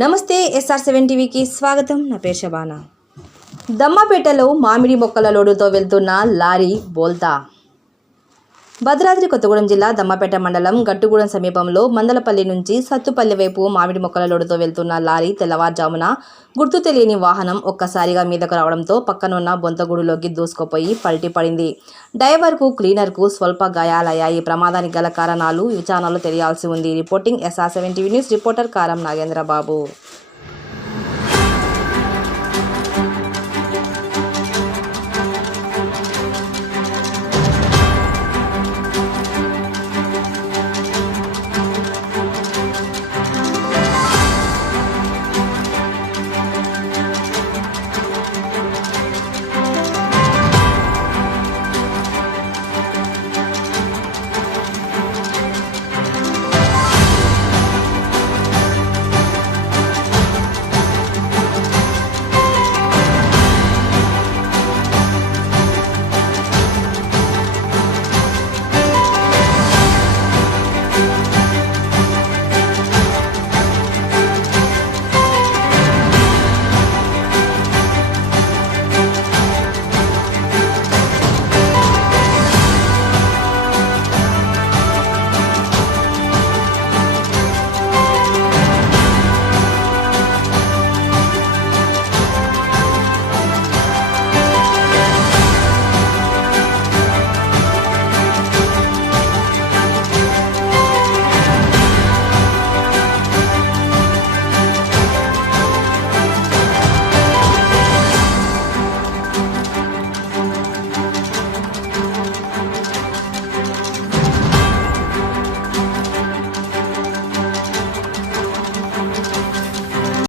నమస్తే SR7 టీవీకి స్వాగతం. నా పేరు శబానా. దమ్మపేటలో మామిడి మొక్కల లోడుతో వెళ్తున్న లారీ బోల్తా. భద్రాద్రి కొత్తగూడెం జిల్లా దమ్మపేట మండలం గట్టుగూడెం సమీపంలో మందలపల్లి నుంచి సత్తుపల్లి వైపు మామిడి మొక్కల లోడుతో వెళ్తున్న లారీ తెల్లవారుజామున గుర్తు తెలియని వాహనం ఒక్కసారిగా మీదకు రావడంతో పక్కనున్న బొంతగూడులోకి దూసుకుపోయి పల్టీ పడింది. డ్రైవర్కు, క్లీనర్కు స్వల్ప గాయాలయ్యాయి. ప్రమాదానికి గల కారణాలు విచారణలో తెలియాల్సి ఉంది. Reporting SR7 TV news. Reporter కారం నాగేంద్రబాబు.